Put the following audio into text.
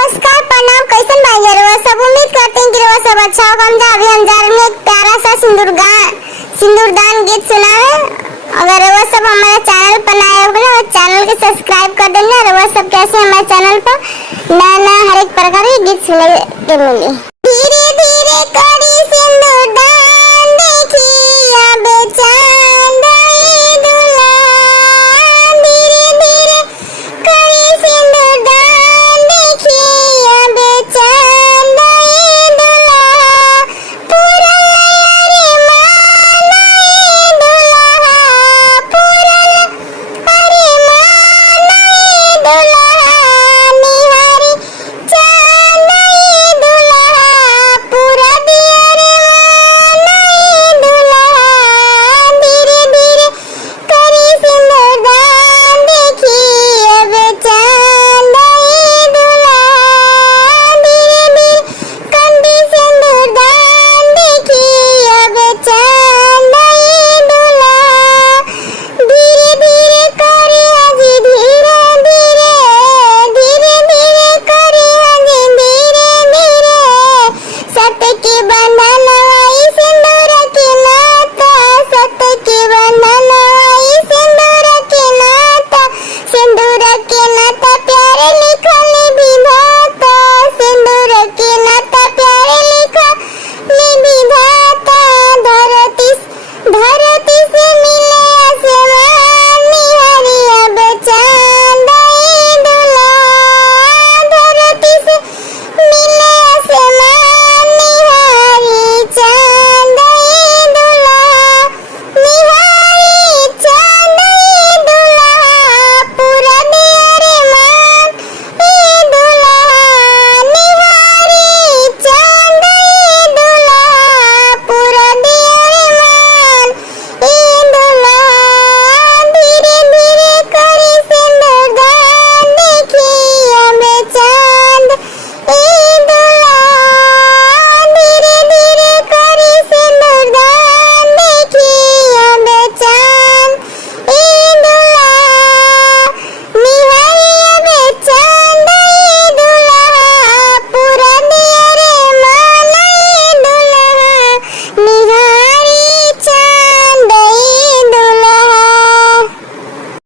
नमस्कार प्रणाम, कैसन भाई रउआ सब? उम्मीद करते हैं कि रउआ सब अच्छा होगा। अभी हम जा रहे हैं एक प्यारा सा सिंदूरदान गीत सुनावे। अगर रउआ सब हमारे चैनल पर नए हो गए तो चैनल को सब्सक्राइब कर देना। रउआ सब कैसे हमारे चैनल पर नया नया हर एक प्रकार के गीत सुनने के मिले।